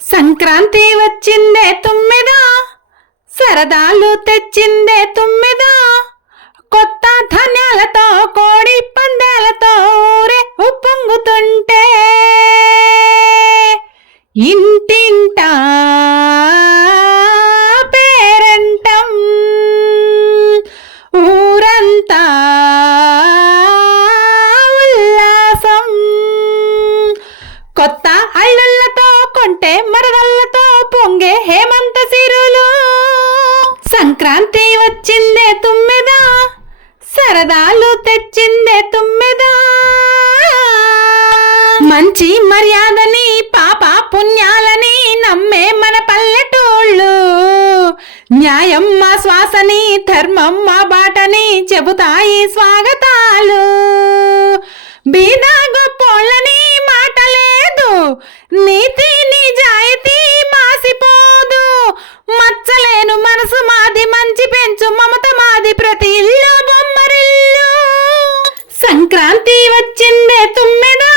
సంక్రాంతి వచ్చిందే తుమ్మిదా సరదాలు తెచ్చిందే తుమ్మిదా కొత్త ధన్య సంక్రాంతి వచ్చిందే తుమ్మెదా? సరదాలు తెచ్చిందే తుమ్మెదా? మంచి మర్యాదని పాప పుణ్యాలని నమ్మే మన పల్లెటూళ్ళు. న్యాయం మా శ్వాసని ధర్మం మా బాటని చెబుతాయి స్వాగతాలు. బీదాగు మంచి మమత మాది ప్రతి ఇల్లు బొమ్మరిల్లు. సంక్రాంతి వచ్చిందే తుమ్మెదా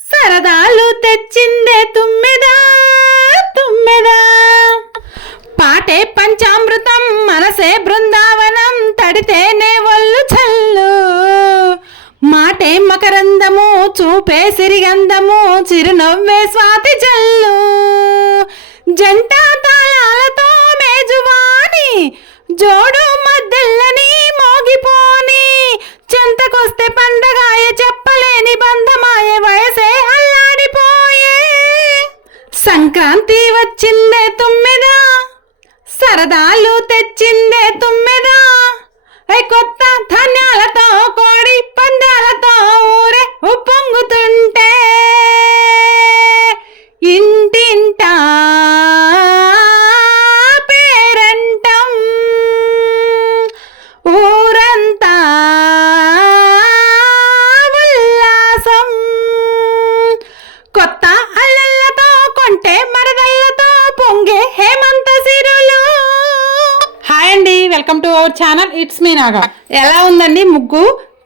సరదాలు తెచ్చిందే తుమ్మెదా తుమ్మెదా. పాటే పంచామృతం మనసే బృందావనం తడితేనే ఒళ్ళు చల్లు. మాటే మకరందము చూపే సిరిగంధము చిరునవ్వే స్వాతి చల్లు సంక్రాంతి వచ్చిందే తుమ్మెదా? సరదాలు తెచ్చిందే తుమ్మెదా? కొత్త ధాన్యాలతో కోడి welcome to our channel. It's me Naga ఎలా ఉందండి ముగ్గు?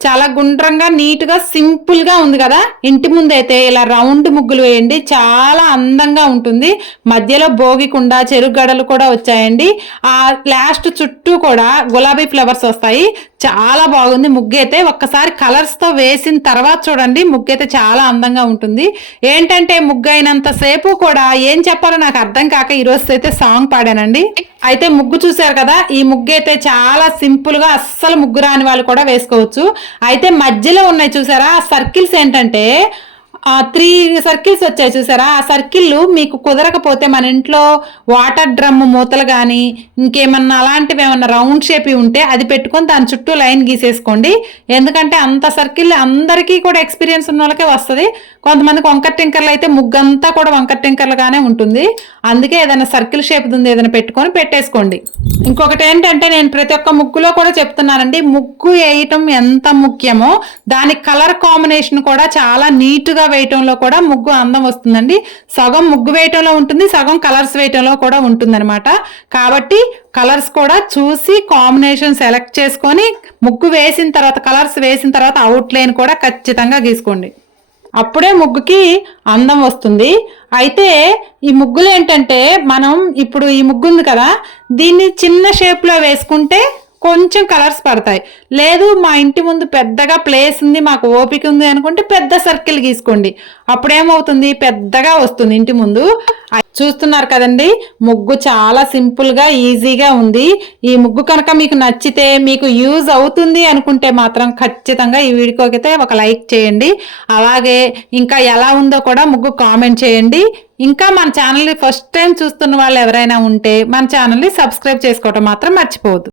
చాలా గుండ్రంగా నీట్గా సింపుల్గా ఉంది కదా? ఇంటి ముందైతే ఇలా రౌండ్ ముగ్గులు వేయండి. చాలా అందంగా ఉంటుంది. మధ్యలో భోగికుండా చెరుకు గడలు కూడా వచ్చాయండి. ఆ లాస్ట్ చుట్టూ కూడా గులాబీ ఫ్లవర్స్ వస్తాయి. చాలా బాగుంది. ముగ్గు అయితే ఒక్కసారి కలర్స్తో వేసిన తర్వాత చూడండి. ముగ్గు అయితే చాలా అందంగా ఉంటుంది. ఏంటంటే ముగ్గు అయినంత సేపు కూడా ఏం చెప్పాలో నాకు అర్థం కాక ఈరోజు అయితే సాంగ్ పాడానండి. అయితే ముగ్గు చూశారు కదా? ఈ ముగ్గు అయితే చాలా సింపుల్గా అస్సలు ముగ్గు రాని వాళ్ళు కూడా వేసుకోవచ్చు. అయితే మధ్యలో ఉన్నాయి చూసారా? ఆ సర్కిల్స్ ఏంటంటే ఆ త్రీ సర్కిల్స్ వచ్చాయి చూసారా? ఆ సర్కిల్ మీకు కుదరకపోతే మన ఇంట్లో వాటర్ డ్రమ్ మూతలు కానీ ఇంకేమన్నా అలాంటివి ఏమన్నా రౌండ్ షేప్ ఉంటే అది పెట్టుకొని దాని చుట్టూ లైన్ గీసేసుకోండి. ఎందుకంటే అంత సర్కిల్ అందరికీ కూడా ఎక్స్పీరియన్స్ ఉన్న వాళ్ళకే వస్తుంది. కొంతమందికి వంకర్ టింకర్లు అయితే ముగ్గంతా కూడా వంకర్ టింకర్లుగానే ఉంటుంది. అందుకే ఏదైనా సర్కిల్ షేప్ ఉంది ఏదైనా పెట్టుకొని పెట్టేసుకోండి. ఇంకొకటి ఏంటంటే నేను ప్రతి ఒక్క ముగ్గులో కూడా చెప్తున్నానండి ముగ్గు వేయటం ఎంత ముఖ్యమో దాని కలర్ కాంబినేషన్ కూడా చాలా నీట్గా వేయటంలో కూడా ముగ్గు అందం వస్తుందండి. సగం ముగ్గు వేయటంలో ఉంటుంది సగం కలర్స్ వేయటంలో కూడా ఉంటుందన్నమాట. కాబట్టి కలర్స్ కూడా చూసి కాంబినేషన్ సెలెక్ట్ చేసుకొని ముగ్గు వేసిన తర్వాత కలర్స్ వేసిన తర్వాత అవుట్ లైన్ కూడా ఖచ్చితంగా గీసుకోండి. అప్పుడే ముగ్గుకి అందం వస్తుంది. అయితే ఈ ముగ్గులు ఏంటంటే మనం ఇప్పుడు ఈ ముగ్గు ఉంది కదా దీన్ని చిన్న షేప్లో వేసుకుంటే కొంచెం కలర్స్ పడతాయి. లేదు మా ఇంటి ముందు పెద్దగా ప్లేస్ ఉంది మాకు ఓపిక ఉంది అనుకుంటే పెద్ద సర్కిల్ గీసుకోండి. అప్పుడేమవుతుంది? పెద్దగా వస్తుంది ఇంటి ముందు. చూస్తున్నారు కదండి ముగ్గు చాలా సింపుల్గా ఈజీగా ఉంది. ఈ ముగ్గు కనుక మీకు నచ్చితే మీకు యూజ్ అవుతుంది అనుకుంటే మాత్రం ఖచ్చితంగా ఈ వీడియోకైతే ఒక లైక్ చేయండి. అలాగే ఇంకా ఎలా ఉందో కూడా ముగ్గు కామెంట్ చేయండి. ఇంకా మన ఛానల్ని ఫస్ట్ టైం చూస్తున్న వాళ్ళు ఎవరైనా ఉంటే మన ఛానల్ని సబ్స్క్రైబ్ చేసుకోవటం మాత్రం మర్చిపోవద్దు.